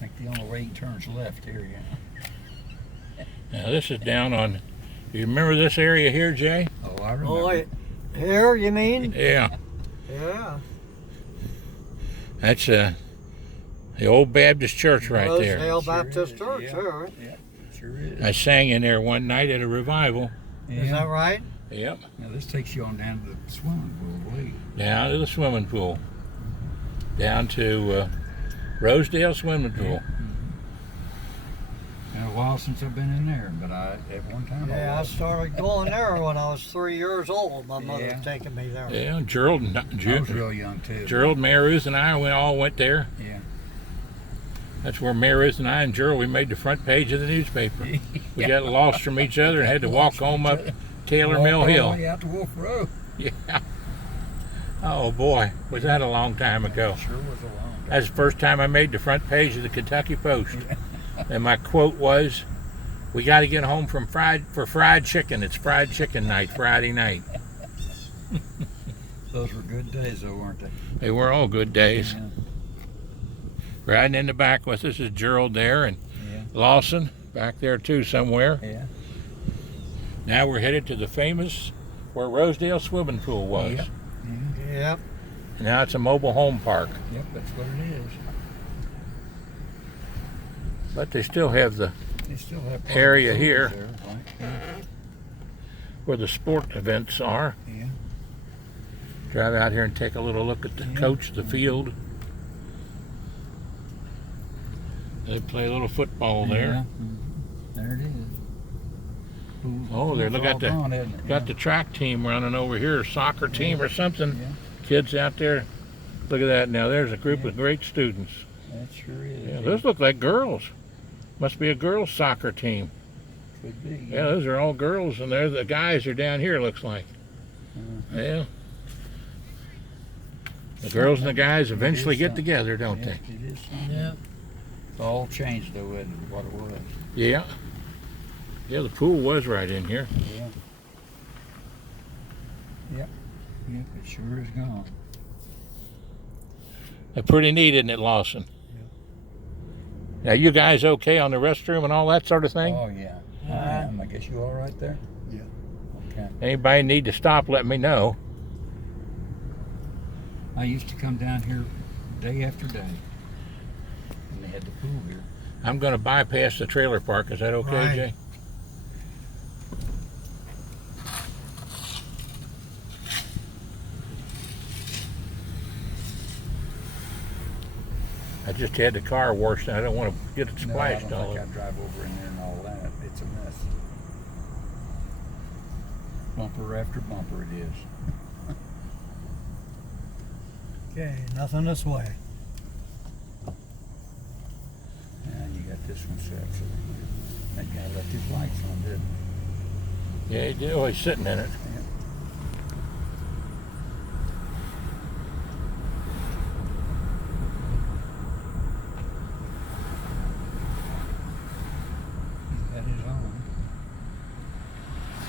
think the only way he turns left here, Now this is down on, do you remember this area here, Jay? Oh, I remember. Oh, here you mean? Yeah. Yeah. That's the old Baptist church right there. Rosedale Baptist Church, yeah. here. Yeah, sure is. I sang in there one night at a revival. Yeah. Is that right? Yep. Now this takes you on down to the swimming pool, wait. Down to the swimming pool. Down to Rosedale swimming pool. Been a while since I've been in there, but at one time Yeah, I was. started going there when I was 3 years old. My mother Yeah. taking me there. Yeah, Gerald and I was real young too. Gerald, Mary Ruth, and I all went there. Yeah. That's where Mary Ruth and I and Gerald, we made the front page of the newspaper. We got lost from each other and had to walk home up Taylor Mill Hill. All the way out to Wolf Road. Yeah. Oh boy, was that a long time ago. Sure was a long time. That's the first time I made the front page of the Kentucky Post. And my quote was, "We got to get home for fried chicken. It's fried chicken night, Friday night." Those were good days though, weren't they? They were all good days. Yeah. Riding in the back with us is Gerald there, and Yeah. Lawson back there too somewhere. Yeah. Now we're headed to the famous where Rosedale swimming pool was. Yep. Yep. And now it's a mobile home park. Yep, that's what it is. But they still have the They still have part area of the here. there, right? Yeah. where the sport events are. Yeah. Drive out here and take a little look at the coach, the field. They play a little football there. Yeah. Mhm. There it is. Oh, there, look It's at all the gone, isn't it? got the track team running over here, soccer team or something. Yeah. Kids out there. Look at that now. There's a group of great students. That sure is. Yeah, those look like girls. Must be a girls soccer team. Could be. Yeah, those are all girls, and the guys are down here. Looks like. Yeah. The girls and the guys eventually get together, don't they? It is something. Yep. It's all changed though, isn't it, what it was? Yeah. Yeah, the pool was right in here. Yeah. Yep, it sure is gone. Pretty neat, isn't it, Lawson? Now, you guys okay on the restroom and all that sort of thing? Oh yeah. I am. I guess you all right there? Yeah. Okay. Anybody need to stop, let me know. I used to come down here day after day. And they had the pool here. I'm going to bypass the trailer park. Is that okay, Right. Jay? I just had the car washed and I don't want to get it splashed no, I all don't over. think I'd drive over in there and all that. It's a mess. Bumper after bumper it is. Okay, nothing this way. And you got this one set. So that guy left his lights on, didn't he? Yeah, he did. Oh, he's sitting in it. He's got his own.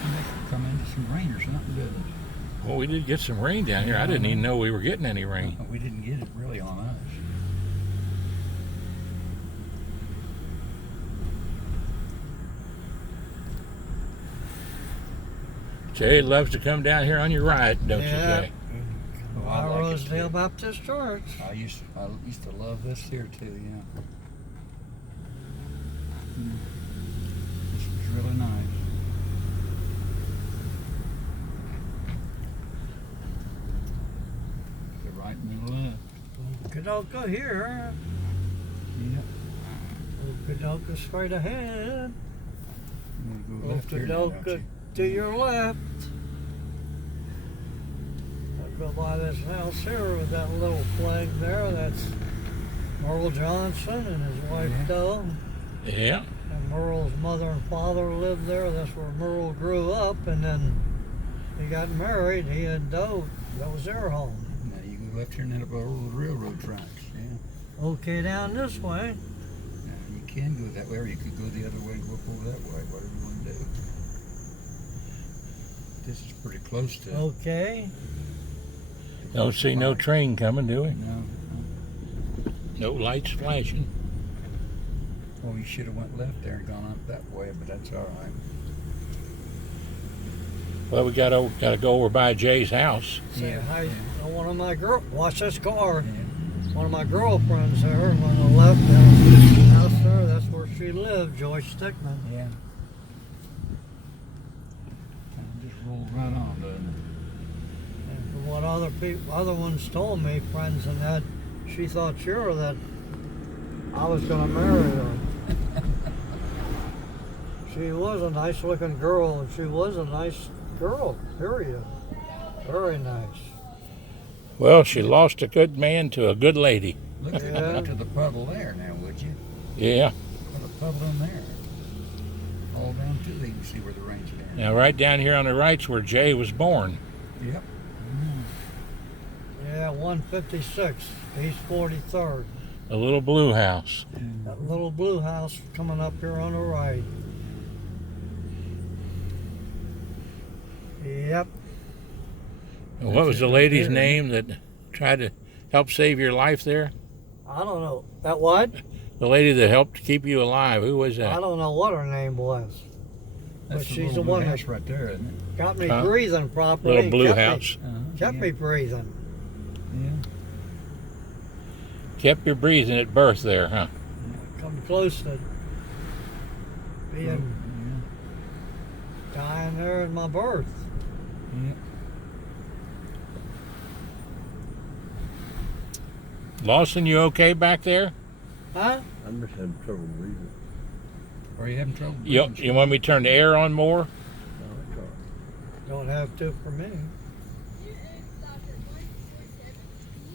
And they could come into some rain or something, didn't it? Well, we did get some rain down here. I didn't even know we were getting any rain. But we didn't get it really on us. Jay loves to come down here on your ride, don't Yeah. you, Jay? Oh, I like it Rosedale too. Baptist Church. I used to love this here too, yeah. This was really nice. The right middle of it. Kadoka here. Yep. Kadoka straight ahead. I'm gonna go left here now, don't Kadoka you? to your left. I'll go by this house here with that little flag there. That's Merle Johnson and his wife Yeah. Doe. Yeah. And Merle's mother and father lived there. That's where Merle grew up. And then he got married. He and Doe. That was their home. Now you go left here and end up over the railroad tracks. Yeah. Okay, down this way. Now you can go that way, or you could go the other way and go up over that way, whatever you want to do. This is pretty close to. Okay. Don't see no train coming, do we? No. No lights flashing. Well, you should have went left there and gone up that way, but that's all right. Well, we gotta go over by Jay's house. Say Yeah, hi. yeah. One of my watch this car. Yeah. One of my girlfriends there, on the left down the house there, that's where she lived, Joyce Stickman. Yeah. Just rolled right on, doesn't And from what other ones told me, friends and that, she thought sure that I was gonna marry her. She was a nice looking girl, and she was a nice girl, period. Very nice. Well, she lost a good man to a good lady. it? Look Yeah. to the puddle there now, would you? Yeah. Put a puddle in there. All down to there, you can see where the rain's been. Now, right down here on the right's where Jay was born. Yep. Yeah, 156, East 43rd. The little blue house. That little blue house coming up here on the right. Yep. And what was the lady's name that tried to help save your life there? I don't know. That what? The lady that helped keep you alive. Who was I that? don't know what her name was. That's But the she's little the one blue that- house right there, isn't it? Got me Huh? breathing properly. Little and blue kept house. Kept Yeah. me breathing. Yeah. Kept you breathing at birth there, huh? Come close to being Yeah. dying there in my birth. Yeah. Lawson, you okay back there? Huh? I'm just having trouble breathing. Are you having trouble? You breathing? want me to turn the air on more? No, it's all right. Don't have to for me.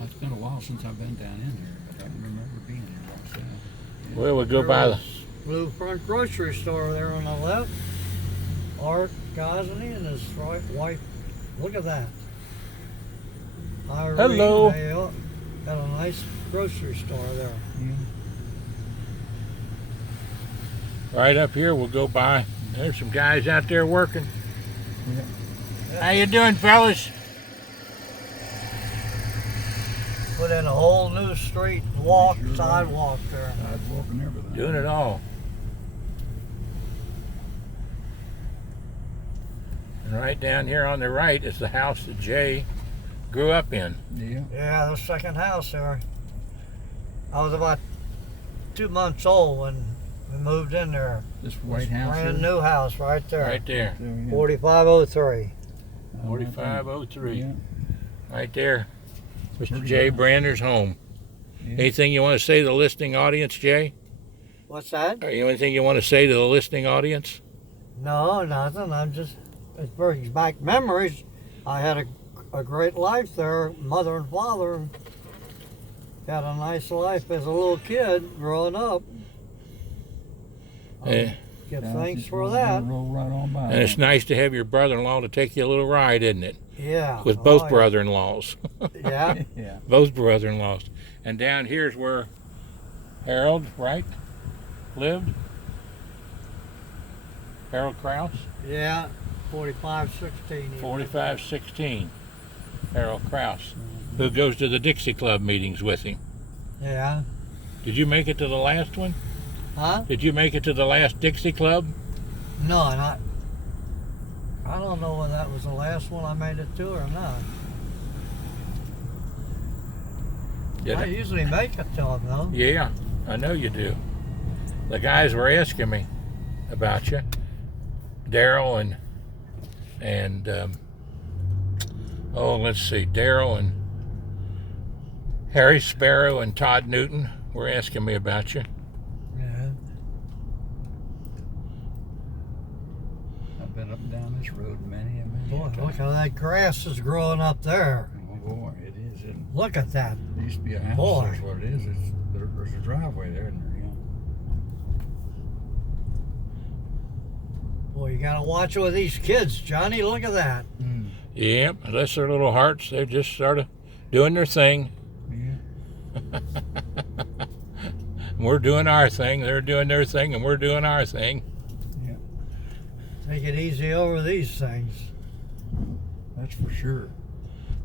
It's been a while since I've been down in there, but I don't remember being there myself. Yeah. Well, we'll go by the... Blue front grocery store there on the left. Art Gosney and his wife. Look at that. Irene, Hello. they got a nice grocery store there. Yeah. Right up here, we'll go by. There's some guys out there working. Yeah. How you doing, fellas? Put in a whole new street, walk, Sure. sidewalk there. Sidewalk and everything. Doing it all. And right down here on the right is the house that Jay grew up in. Yeah. Yeah, the second house there. I was about 2 months old when we moved in there. This white house. Brand here? new house right there. Right there. There, yeah. 4503. 4503. Yeah. Right there. Mr. Pretty Jay nice. Brander's home. Yeah. Anything you want to say to the listening audience, Jay? What's that? Or anything you want to say to the listening audience? No, nothing. It brings back memories. I had a great life there. Mother and father had a nice life as a little kid growing up. Eh, Give Yeah, thanks just for roll- that. Roll right on by. and it's nice to have your brother-in-law to take you a little ride, isn't it? Yeah. With both oh, yeah. brother-in-laws. Yeah. Yeah. Both brother-in-laws. And down here's where Harold, right, lived? Harold Krause? Yeah. 4516. 4516. Harold Krause, who goes to the Dixie Club meetings with him. Yeah. Did you make it to the last one? Huh? Did you make it to the last Dixie Club? No, not. I don't know whether that was the last one I made it to or not. Did I it? usually make it to them, though. Yeah, I know you do. The guys were asking me about you, Daryl and let's see, Daryl and Harry Sparrow and Todd Newton were asking me about you. Yeah. I've been up and down this road many a Boy, times. look how that grass is growing up there. Oh boy, it is. It Look at that. used to be a house. Boy. That's what it is. There's a driveway there, isn't there? Boy, you gotta watch with these kids, Johnny. Look at that. Yeah. Yep, bless their little hearts. They're just sort of doing their thing. Yeah. We're doing our thing. They're doing their thing, and we're doing our thing. Take it easy over these things. That's for sure.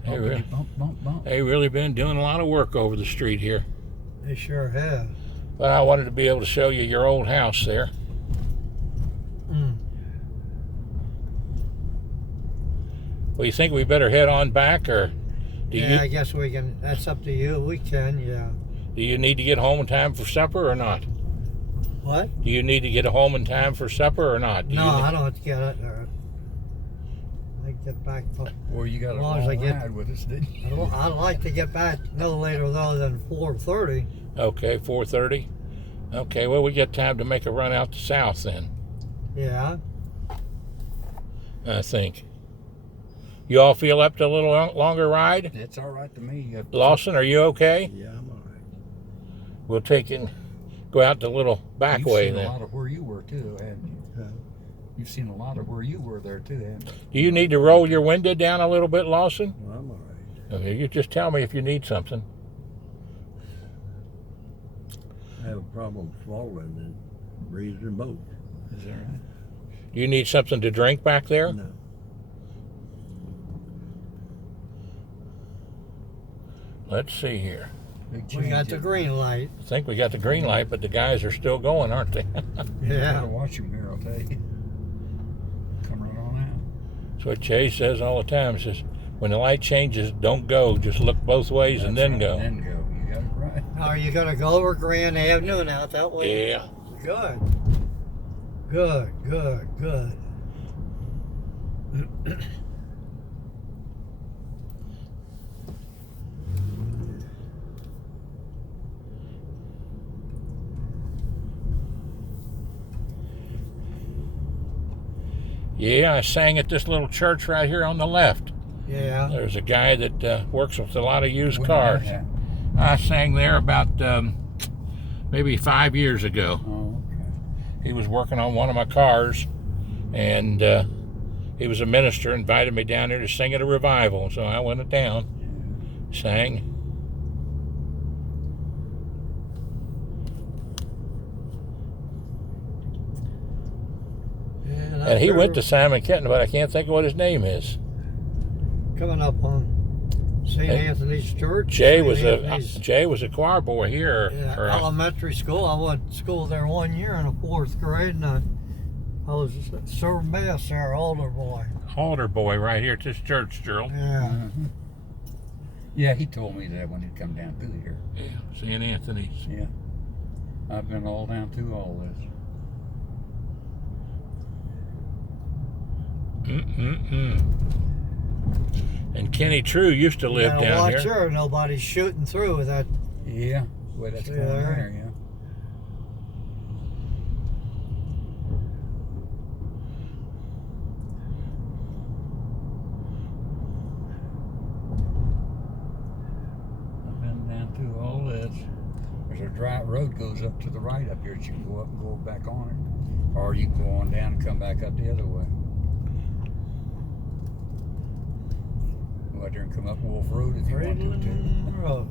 Hey, Bumpity really? bump, bump, bump. They really been doing a lot of work over the street here. They sure have. But I wanted to be able to show you your old house there. Mm. Well, you think we better head on back, or do Yeah, I guess we can. That's up to you. We can, yeah. do you need to get home in time for supper or not? What? Do you need to get home in time for supper or not? No, I don't have to get it there. I get back. Well, you got a As long as long I get- ride with us, didn't you? I'd like to get back no later though than 4:30. Okay, 4:30. Okay, well, we got time to make a run out to south then, Yeah. I think. You all feel up to a little longer ride? It's all right to me. Lawson, are you okay? Yeah, I'm all right. We'll go out the little back You've way seen a then. lot of where you were too, haven't you? Huh? You've seen a lot of where you were there too, haven't you? Do you need to roll your window down a little bit, Lawson? Well, I'm all right. Okay, you just tell me if you need something. I have a problem swallowing and breathing both. Is that right? Do you need something to drink back there? No. Let's see here. Big We got change the in- green light. I think we got the green light, but the guys are still going, aren't they? You Yeah. gotta watch them here, I'll tell you. Come right on out. That's what Jay says all the time. He says, when the light changes, don't go. Just look both ways and That's then right, go. Then go. You got it right. Are you gonna go over Grand Avenue and out that way? Yeah. Good. Good. Good. Good. Yeah, I sang at this little church right here on the left. Yeah. There's a guy that works with a lot of used When cars. did that happen? I sang there about maybe 5 years ago. Oh, okay. He was working on one of my cars, and he was a minister, invited me down there to sing at a revival. So I went down, sang. And he went to Simon Kenton, but I can't think of what his name is. Coming up on St. Hey, Anthony's Church. Jay St. was Anthony's, a choir boy here. yeah, or, elementary school. I went to school there 1 year in the 4th grade, and I was serving bass there, altar boy. altar boy right here at this church, Gerald. Yeah. Mhm. Yeah, he told me that when he'd come down through here. Yeah, St. Anthony's. Yeah. I've been all down through all this. And Kenny True used to live Gotta down watch here. her. Nobody's shooting through with that. Yeah. Well, that's See going there? there, yeah. I've been down through all this. There's a dry road goes up to the right up here that you can go up and go back on it. Or you can go on down and come back up the other way. Go out there and come up Wolf Road if you want to too. Redland Road.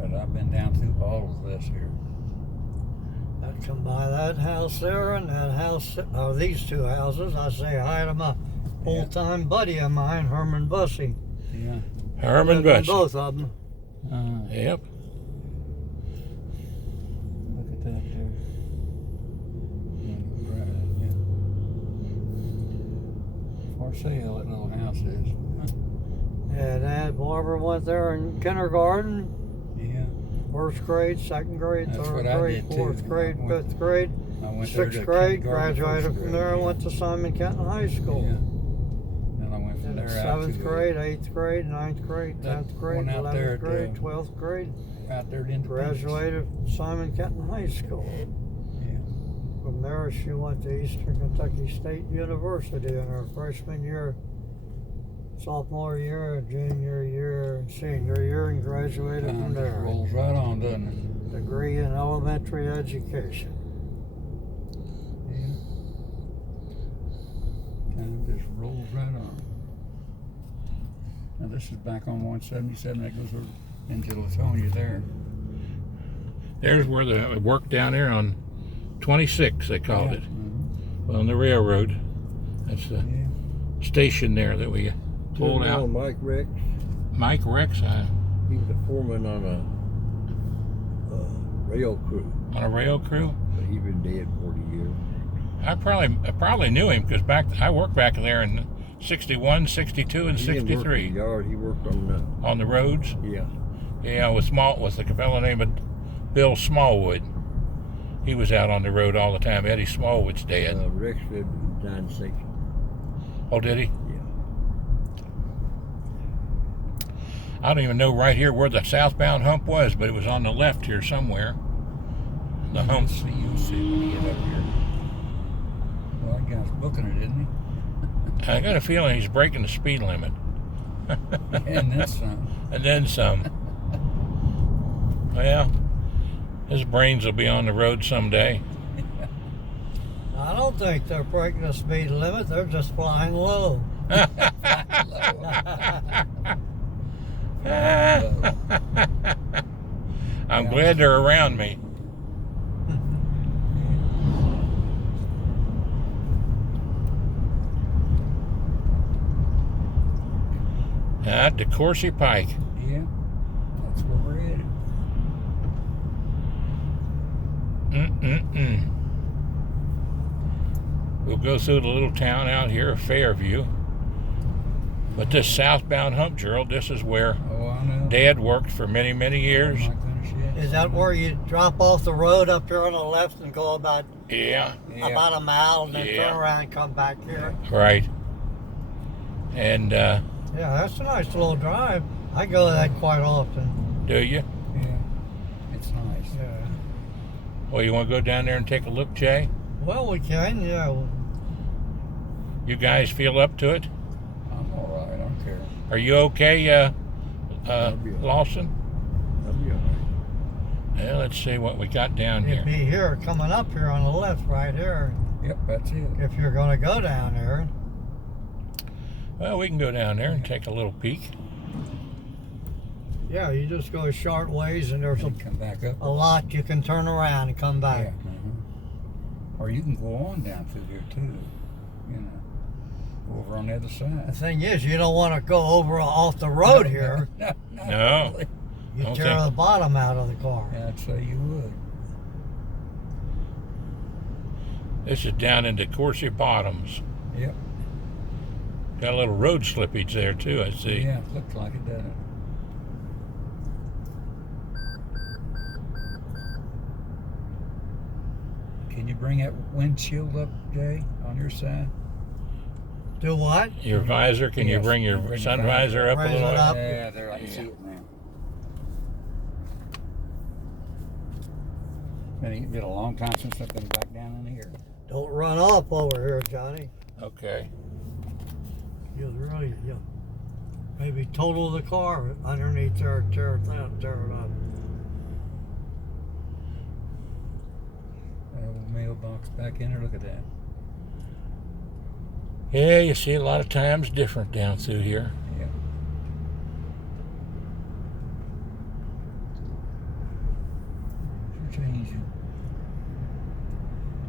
But I've been down through all of this here. I'd come by that house there and that house, or these two houses. I say hi to my old-time buddy of mine, Herman Bussey. Yeah. Herman Lived in Bush. both of them. Yep. Look at that there. For sale, that little house is. And Aunt Barbara went there in kindergarten, Yeah. 1st grade, 2nd grade, That's 3rd what I grade, did, too. 4th grade, I went- 5th grade, I went there 6th to grade, kindergarten, graduated 1st from there, grade, went to Simon Kenton High School. Yeah. Then I went from And there out 7th to grade, 8th grade, 9th grade, That 10th grade, one out there 11th at, grade, 12th grade. out there to Independence. Graduated from Simon Kenton High School. Yeah. From there, she went to Eastern Kentucky State University in her freshman year, sophomore year, junior year, and senior year, and graduated Time from just there. rolls right on, doesn't it? Degree in elementary education. Yeah. Time just rolls right on. Now this is back on 177. That goes into Latonia there. There's where the work down there on 26, they called it. Mhm. On the railroad. That's the Yeah. station there that we pulled Didn't know out. Mike Rex. Mike Rex, He was a foreman on a rail crew, On a rail crew? but he's been dead 40 years. I probably knew him because I worked back there in 61, 62, and He didn't work in 63 the yard. He worked on on the roads. yeah. Yeah, with a fellow named Bill Smallwood. He was out on the road all the time. Eddie Smallwood's dead. Rexford 96. Oh, did he? Yeah. I don't even know right here where the southbound hump was, but it was on the left here somewhere. The hump. You'll see when you get up here. Well, that guy's booking it, isn't I got a feeling he's breaking the speed limit. he? And then some. And then some. Well, his brains will be on the road someday. I don't think they're breaking the speed limit. They're just flying low. I'm glad they're around me. At the Coursey Pike. Yeah, that's where we're headed. We'll go through the little town out here of Fairview. But this southbound hump, Gerald, this is where Oh, I know. Dad worked for many, many years. Oh, my goodness, yes. Is that where you drop off the road up here on the left and go about Yeah, about a mile and then Yeah. turn around and come back here? right. And Yeah, that's a nice little drive. I go that quite often. do you? Yeah, it's nice. Yeah. Well, you want to go down there and take a look, Jay? Well, we can, yeah. You guys feel up to it? I'm all right. I don't care. Are you okay, Lawson? That'll be all right. Well, let's see what we got down You'd here. be here, coming up here on the left, right here, Yep, that's it. if you're going to go down there. Well, we can go down there and take a little peek. Yeah, you just go short ways and there's And come back up. a lot you can turn around and come Yeah. back. Or you can go on down through here too. You know, go over on the other The side. thing is, you don't want to go over off the road here. No. No. Really. You Okay. tear the bottom out of the car. Yeah, I'd say you would. This is down into Coursey Bottoms. Yep. Got a little road slippage there, too, I see. Yeah, it looks like it, doesn't it? Can you bring that windshield up, Jay, on your side? Do what? Your visor, can you Yes, bring your bring the sun visor. visor up a Raise little it bit? up. Yeah, there, I can Yeah. see it now. It's been a long time since I've been back down in here. Don't run off over here, Johnny. Okay. You'll really, maybe total the car underneath there, tear it up. That old mailbox back in there, look at that. Yeah, you see a lot of times different down through here. Yeah. It's changing.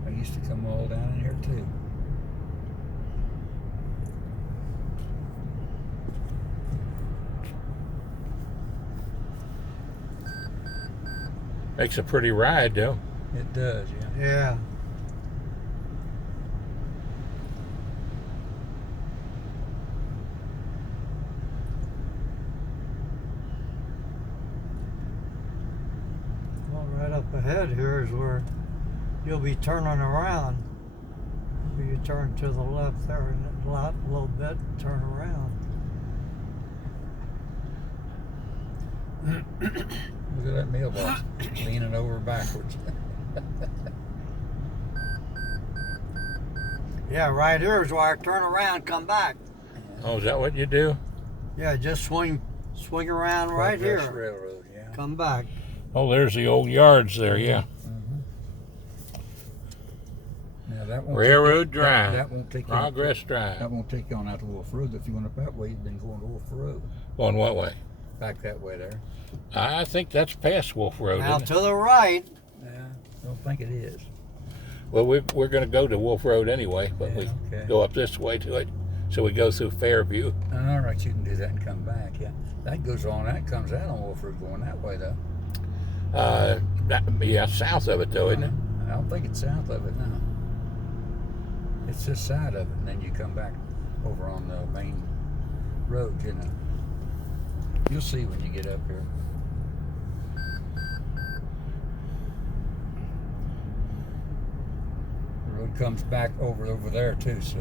I used to come all down in here too. Makes a pretty ride, though. It does, yeah. Yeah. Well, right up ahead here is where you'll be turning around. You turn to the left there and a little bit, turn around. Look at that mailbox leaning over backwards. Yeah, right here is where I turn around, come back. Oh, is that what you do? Yeah, just swing around right Progress here. Railroad, yeah. Come back. Oh, there's the old yards there, yeah. Now that won't Railroad take, Drive. That won't take Progress you, Drive. That won't take you on out to Wolf Road. If you went up that way, you'd been going to Wolf Road. Going what way? Back that way there. I think that's past Wolf Road, Now isn't it? to the right. Yeah, don't think it is. Well, we're going to go to Wolf Road anyway, but Yeah, we okay. go up this way to it. So we go through Fairview. All right, you can do that and come back. Yeah, that goes on. That comes out on Wolf Road going that way though. Yeah, south of it though, isn't it? I don't think it's south of it. No, it's this side of it, and then you come back over on the main road. You know, you'll see when you get up here. The road comes back over there too. See.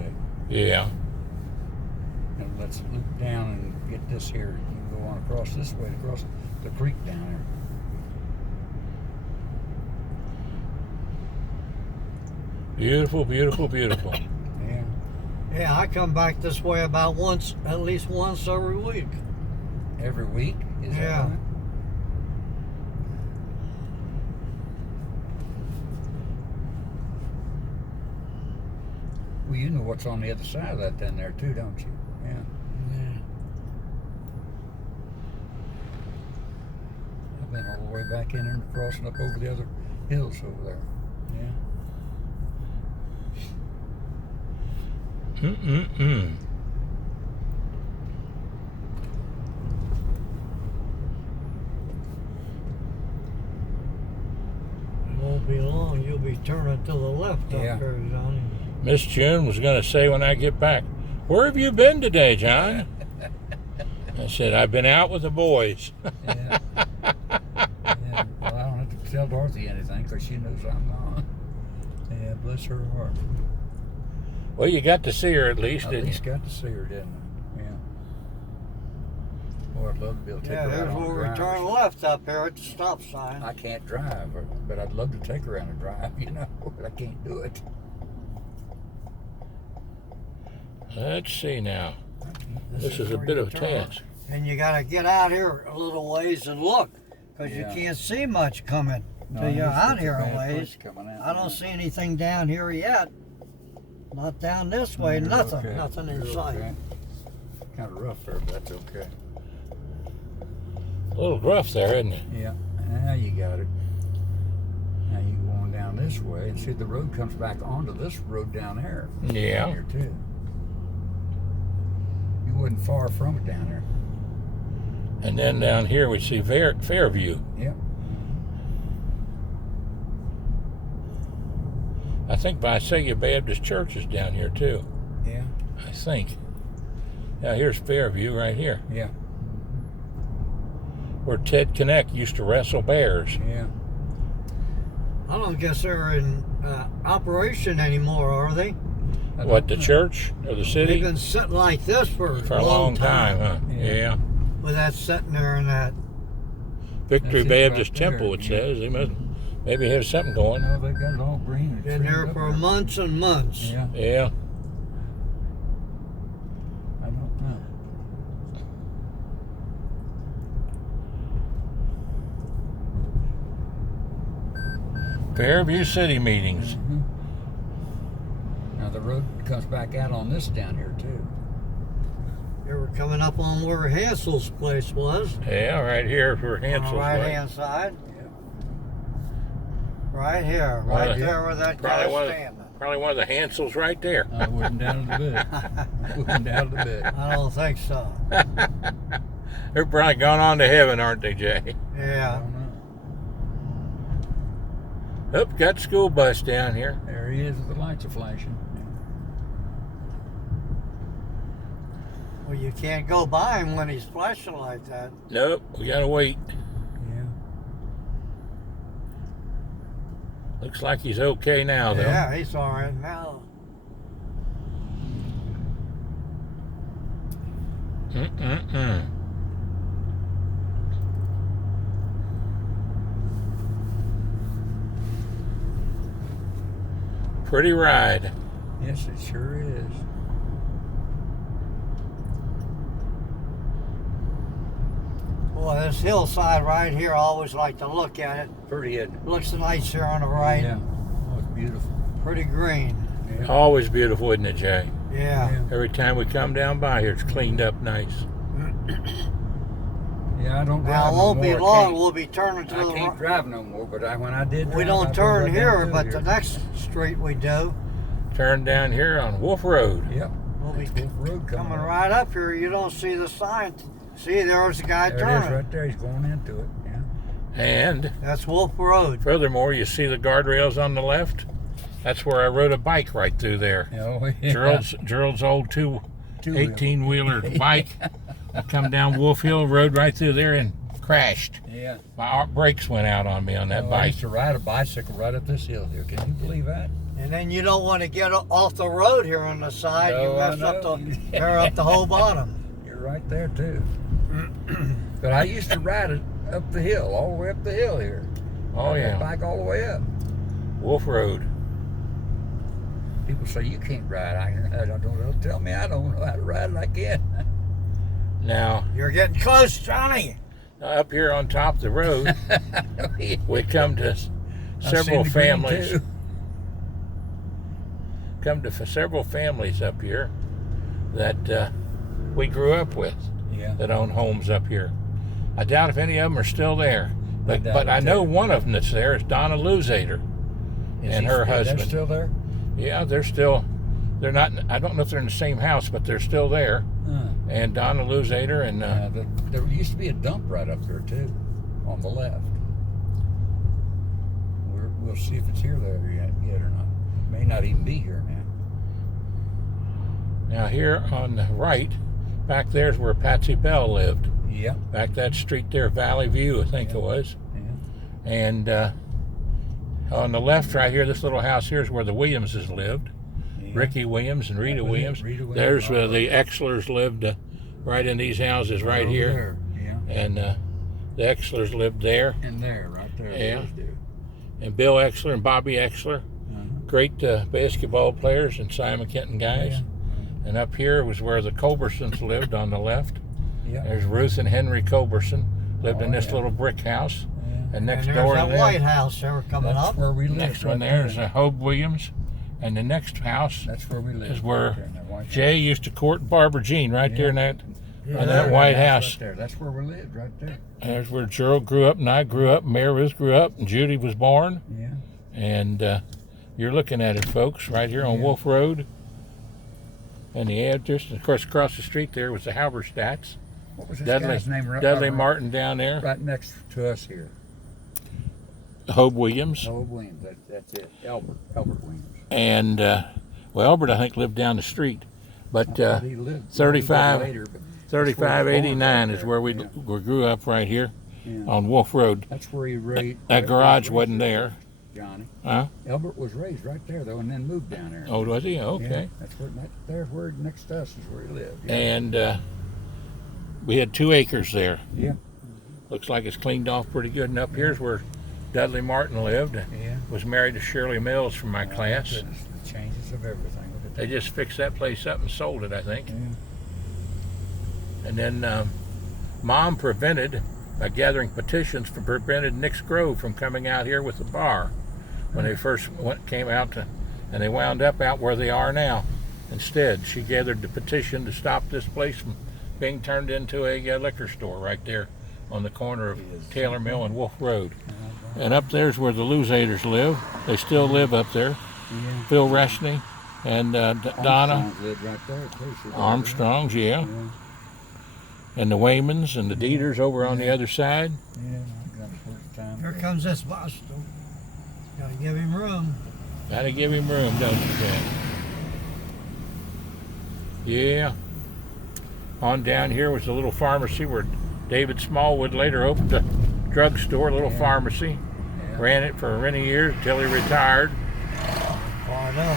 Yeah. And let's loop down and get this here. You can go on across this way, across the creek down there. Beautiful, beautiful, beautiful. Yeah. Yeah, I come back this way about once, at least once every week. Every week? Is Yeah. that right? Well, you know what's on the other side of that down there too, don't you? Yeah. Yeah. I've been all the way back in there and crossing up over the other hills over there. Yeah. Mm-mm-mm. It won't be long. You'll be turning to the left Yeah. up there, Johnny. Miss June was going to say when I get back, "Where have you been today, John?" I said, "I've been out with the boys." Yeah. Yeah. Well, I don't have to tell Dorothy anything because she knows I'm gone. Yeah, bless her heart. Well, you got to see her at least, At didn't least you? got to see her, didn't I? Yeah. Boy, I'd love to be able to take Yeah, her out here's on a where we drive. turn left up here at the stop sign. I can't drive, but I'd love to take her on a drive, you know, but I can't do it. Let's see now. This is a where bit you of a turn. task. And you got to get out here a little ways and look, because Yeah. you can't see much coming till you're it's out a here bad a ways. place coming out. I don't see anything down here yet. Not down this way, You're nothing. okay. Nothing in You're sight. okay. Kind of rough there, but that's okay. A little rough there, isn't it? Yeah, now you got it. Now you go on down this way, and see the road comes back onto this road down there. Yeah. Down here too. You wasn't far from it down there. And then down here we see Fairview. Yep. I think Visayia Baptist Church is down here too. Yeah. I think. Now here's Fairview right here, Yeah. where Ted Connect used to wrestle bears. Yeah. I don't guess they're in operation anymore, are they? I What, don't the know. church or the They've city? been sitting like this for For a long time, huh? Yeah. Yeah. With that sitting there and that. Victory That's it Baptist right there, Temple, it yeah. says. They must maybe have something going. No, they got it all green. and Been trimmed there up for months and months. Yeah. Yeah. I don't know. Fairview City meetings. Mhm. Now the road comes back out on this down here too. They were coming up on where Hansel's place was. Yeah, right here for On the Hansel's right way. hand side. Yeah. Right here. Well, Right yeah. there where that Probably guy's one of, standing. probably one of the Hansels right there. I wouldn't doubt it a bit. Wouldn't doubt it a bit. I don't think so. They're probably gone on to heaven, aren't they, Jay? I Yeah. don't know. Oop, got the school bus down here. There he is with the lights are flashing. Well, you can't go by him when he's flashing like that. Nope, we gotta wait. Yeah. Looks like he's okay now, though. Yeah, he's all right now. Mm-mm-mm. Pretty ride. Yes, it sure is. Boy, this hillside right here, I always like to look at it. Pretty, isn't it? Looks nice here on the right. Yeah. Oh, it's beautiful. Pretty green. Yeah. Always beautiful, isn't it, Jay? Yeah. Every time we come down by here, it's cleaned up nice. Yeah, I don't drive Now, it no won't be more. long. We'll be turning to I the can't right. drive no more, but when I did drive, We I don't drove turn right here, down but through the here. next street we do. Turn down here on Wolf Road. Yep. We'll be Wolf Road coming up. right up here. You don't see the sign. See, there's the guy There it is turning. right there. He's going into it. Yeah. And That's Wolf Road. furthermore, you see the guardrails on the left? That's where I rode a bike right through there. Oh, yeah. Gerald's old Two-wheel. 18-wheeler bike. I come down Wolf Hill, rode right through there and crashed. Yeah. My brakes went out on me on that I bike. used to ride a bicycle right up this hill here. Can you believe that? And then you don't want to get off the road here on the side. No, you I mess up know. tear up the whole bottom. You're right there too. But I used to ride it up the hill, all the way up the hill here. Oh Ride that yeah, bike all the way up. Wolf Road. People say you can't ride. I don't tell me I don't know how to ride it. I can. Now You're getting close, Johnny. up here on top of the road, we come to several families. Come to several families up here that we grew up with Yeah. that own homes up here. I doubt if any of them are still there, but doubt I it, know too. one of them that's there is Donna Luzader and her They're husband. still there? Yeah, they're still. They're not. I don't know if they're in the same house, but they're still there. And Donna Luzader and There used to be a dump right up there too, on the left. We'll see if it's here yet or not. May not even be here now. now here on the right, back there's where Patsy Bell lived. Yeah. Back that street there, Valley View, I think it was. Yeah. And on the left right here, this little house here is where the Williamses lived. Yeah. Ricky Williams and Rita That was it, Williams. Rita Williams. There's where Oh. the Exlers lived, right in these houses right over here. there. Yeah. And the Exlers lived there. And there, right there. Yeah. those do. And Bill Exler and Bobby Exler, Uh-huh. great basketball players and Simon Kenton guys. Yeah. And up here was where the Culbersons lived on the left. Yeah. There's Ruth and Henry Culberson lived in Oh, this yeah. little brick house. Yeah. And next and door there's to that them, White House there coming That's up. where we live. next right one there's Hobe Williams. And the next house That's where we live. is where right there in that White House. Jay used to court Barbara Jean right there in that Yeah, on that there, White that's House. Right there. That's where we lived, right there. There's where Gerald grew up and I grew up, Mary Ruth grew up, and Judy was born. Yeah. And you're looking at it, folks, right here on Yeah. Wolf Road. And the address, and of course, across the street there was the Halberstadts. What was this Dudley, guy's name? Dudley Martin down there. Right next to us here. Hobe Williams. Oh, Williams. That's it. Albert Williams. And, well, Albert, I think, lived down the street. But I thought he lived 35 later, but 3589 right is where we there. grew up right here Yeah. on Wolf Road. That's where he raised. That garage wasn't there. Johnny. Huh? Albert was raised right there though, and then moved down there. Oh, was he? Yeah, Okay. that's where. There's where next to us is where he lived. Yeah. And we had 2 acres there. Yeah. Looks like it's cleaned off pretty good. And up here's where Dudley Martin lived. Yeah. Was married to Shirley Mills from my class. Goodness, the changes of everything. Look at They that. just fixed that place up and sold it, I think. Yeah. And then Mom prevented, by gathering petitions, prevented Nick's Grove from coming out here with the bar when they first came out to, and they wound up out where they are now. Instead, she gathered the petition to stop this place from being turned into a liquor store right there on the corner of Taylor Mill and Wolf Road. And up there's where the Luzaders live. They still live up there. Yeah. Phil Reshney and Donna Armstrong's lived right there too. See that? Armstrongs, yeah. Yeah. And the Waymans and the Dieters over on the other side. Yeah. I got the first time. Here comes this bus. Gotta give him room. Gotta give him room, don't you, Jack? Yeah. On down here was the little pharmacy where David Smallwood later opened a drugstore, a little Yeah. pharmacy. Yeah. Ran it for many years until he retired. Oh, I know.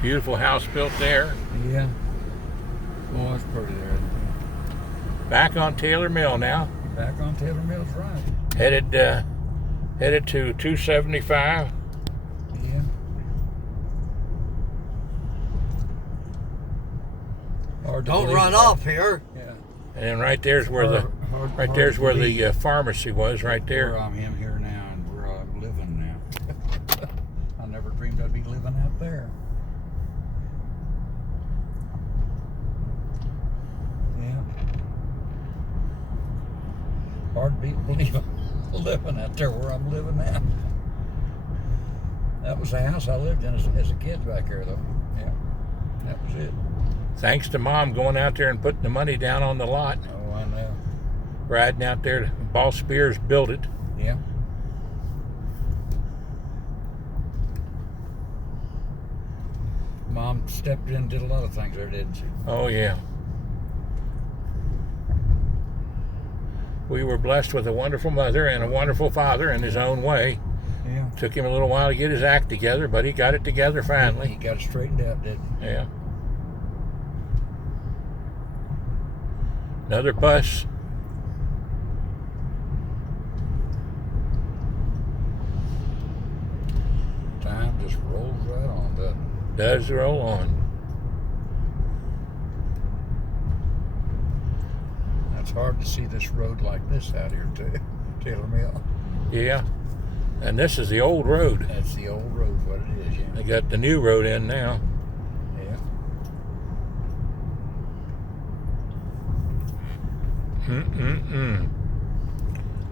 Beautiful house built there. Yeah. Oh, it's pretty there. Back on Taylor Mill now. Back on Taylor Mills Drive. Headed to 275. Yeah. Hard to Don't believe run that. off here. Yeah. And then right there's where Hard there's to where believe the pharmacy was, right where there. I'm here now and where I'm living now. I never dreamed I'd be living out there. Yeah. Hard to believe I'm living out there where I'm living now. That was the house I lived in as a kid back there, though. Yeah. That was it. Thanks to Mom going out there and putting the money down on the lot. Oh, I know. Riding out there. Boss Spears built it. Yeah. Mom stepped in and did a lot of things there, didn't she? Oh, yeah. We were blessed with a wonderful mother and a wonderful father in his own way. Yeah. Took him a little while to get his act together, but he got it together He finally. got it straightened out, didn't he? Yeah. Another bus. Time just rolls right on, doesn't it? Does roll on. It's hard to see this road like this out here too. Taylor Mill. Yeah. And this is the old road. That's the old road, what it is, yeah. They got the new road in now. Yeah.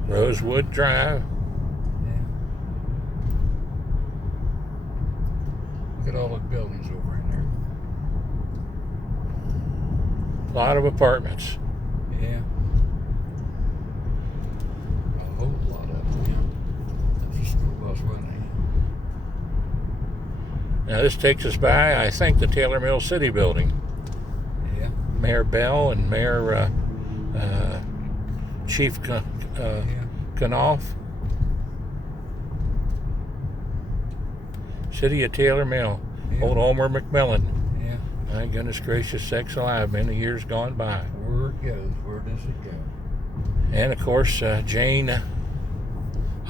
Rosewood Drive. Yeah. Look at all the buildings over in there. A lot of apartments. Yeah. A whole lot of them. That's a school bus, wasn't Now this takes us by, I think, the Taylor Mill City Building. it? Yeah. Mayor Bell and Mayor Chief Yeah. Knopf. City of Taylor Mill. Yeah. Old Homer McMillan. Yeah. My goodness gracious sakes alive, many years gone by. Where it goes, where does it go? And of course, Jane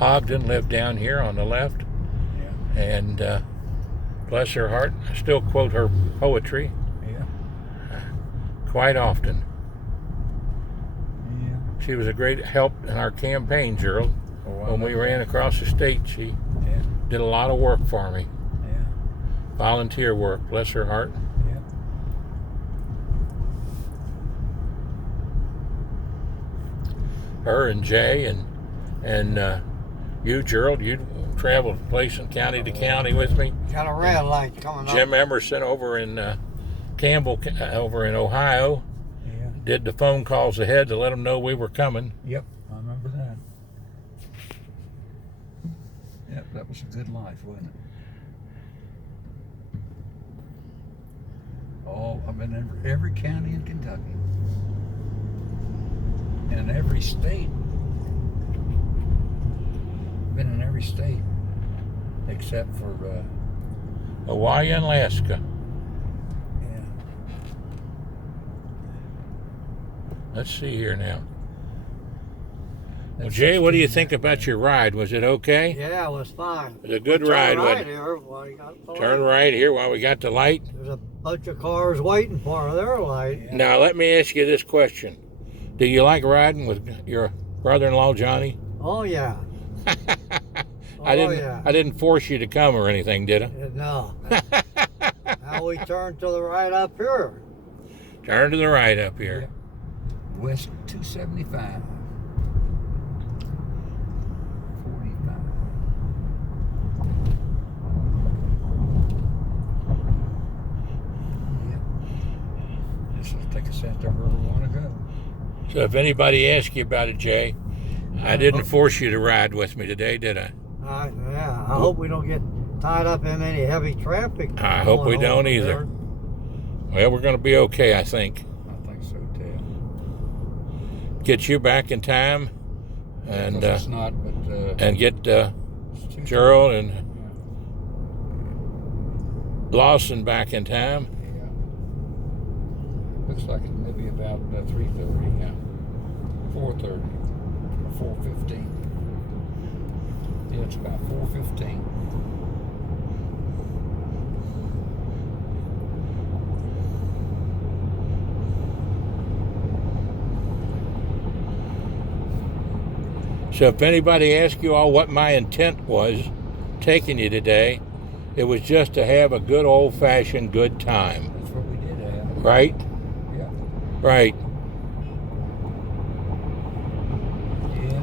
Ogden lived down here on the left. Yeah. And bless her heart, I still quote her poetry Yeah. quite often. Yeah. She was a great help in our campaign, Gerald. Oh, When we ran across the state, she Yeah. did a lot of work for me. Yeah. Volunteer work, bless her heart. Yeah. Her and Jay and you, Gerald, you traveled place and county to county with me. Got a red light coming up. Jim Emerson over in Campbell, over in Ohio, Yeah. did the phone calls ahead to let them know we were coming. Yep. I remember that. Yep, that was a good life, wasn't it? Oh, I've been in every county in Kentucky. And in every state. Been in every state. Except for, Hawaii and Alaska. yeah. Let's see here now. Well, Jay, what do you think about your ride? Was it okay? Yeah, it was fine. It was a good Turn ride, right wasn't it? here while you got the Turn light. right here while we got the light. There's a bunch of cars waiting for their light. Now, let me ask you this question. Do you like riding with your brother-in-law, Johnny? Oh yeah. I didn't. Yeah. I didn't force you to come or anything, did I? No. Now we turn to the right up here. Turn to the right up here. West 275. 45. Yep. This will take us out to where we want to go. So if anybody asks you about it, Jay, I didn't force you to ride with me today, did I? Yeah. I hope we don't get tied up in any heavy traffic. I hope we going don't over either. there. Well, we're going to be okay, I think. I think so too. Get you back in time, and 'Cause it's not, but and get it's too- Gerald and Yeah. Lawson back in time. Yeah. Looks like it may be about 3:30. Yeah. 4:30 or 4:15. Yeah, it's about 4:15. So if anybody asks you all what my intent was taking you today, it was just to have a good old-fashioned good time. That's what we did have. Right? Yeah. Right. Yeah.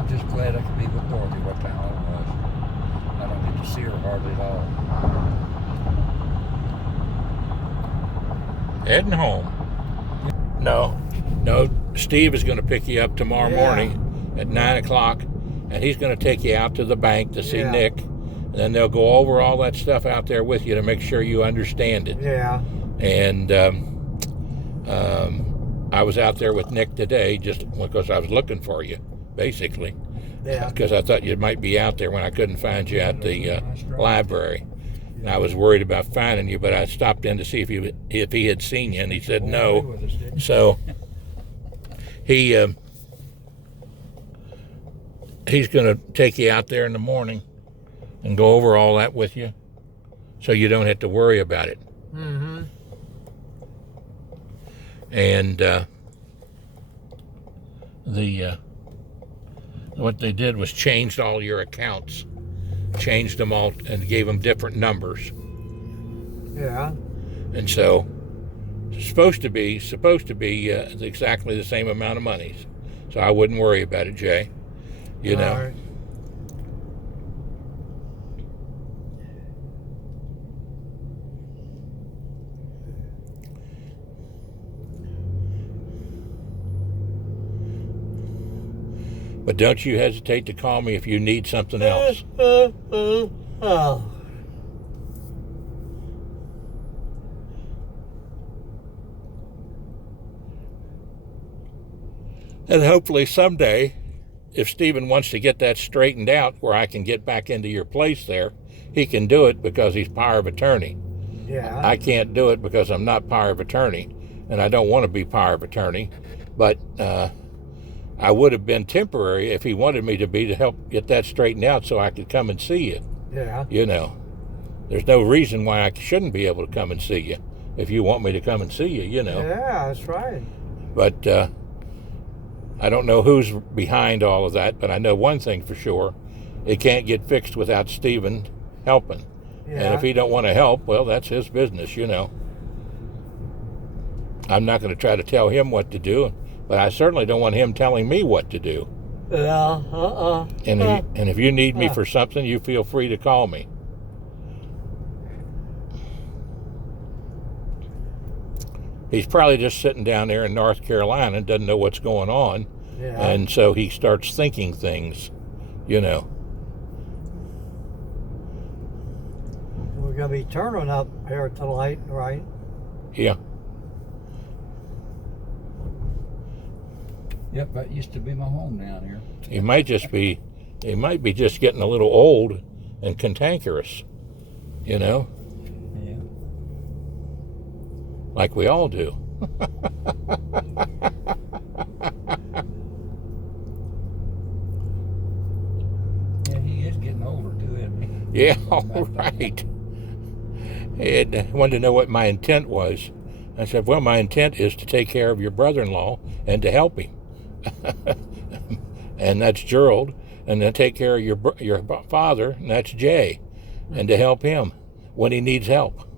I'm just glad I could be with Dorothy what time it was. I don't get to see her hardly at all. Heading home. No, Steve is going to pick you up tomorrow morning at 9 o'clock, and he's going to take you out to the bank to see Nick, and then they'll go over all that stuff out there with you to make sure you understand it. Yeah. And I was out there with Nick today just because I was looking for you, basically. Yeah. Because I thought you might be out there when I couldn't find you at the library. And I was worried about finding you, but I stopped in to see if he had seen you, and he said no. So he's going to take you out there in the morning and go over all that with you, so you don't have to worry about it. Mm-hmm. And what they did was changed all your accounts, changed them all, and gave them different numbers. Yeah. And so it's supposed to be exactly the same amount of money. So I wouldn't worry about it, Jay. You know. All right. But don't you hesitate to call me if you need something else. Oh. And hopefully someday, if Stephen wants to get that straightened out where I can get back into your place there, he can do it because he's power of attorney. Yeah. I can't do it because I'm not power of attorney, and I don't want to be power of attorney. But I would have been temporary if he wanted me to be, to help get that straightened out so I could come and see you. Yeah. You know, there's no reason why I shouldn't be able to come and see you if you want me to come and see you, you know. Yeah, that's right. But I don't know who's behind all of that, but I know one thing for sure. It can't get fixed without Stephen helping. Yeah. And if he don't want to help, well, that's his business, you know. I'm not going to try to tell him what to do, but I certainly don't want him telling me what to do. Yeah. And if you need me for something, you feel free to call me. He's probably just sitting down there in North Carolina and doesn't know what's going on. Yeah. And so he starts thinking things, you know. We're going to be turning up here tonight, right? Yeah. Yep, that used to be my home down here. He might be just getting a little old and cantankerous, you know, Yeah. like we all do. Yeah, he is getting older too, isn't Yeah, all right. And I wanted to know what my intent was. I said, well, my intent is to take care of your brother-in-law and to help him. And that's Gerald. And then take care of your father, and that's Jay. And to help him when he needs help.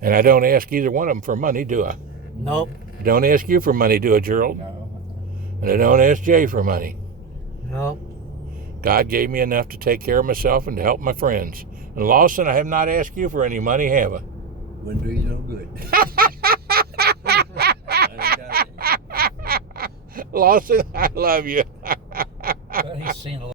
And I don't ask either one of them for money, do I? Nope. Don't ask you for money, do I, Gerald? No. And I don't ask Jay for money. Nope. God gave me enough to take care of myself and to help my friends. And Lawson, I have not asked you for any money, have I? Wouldn't do you no good. Lawson, I love you. But he's seen a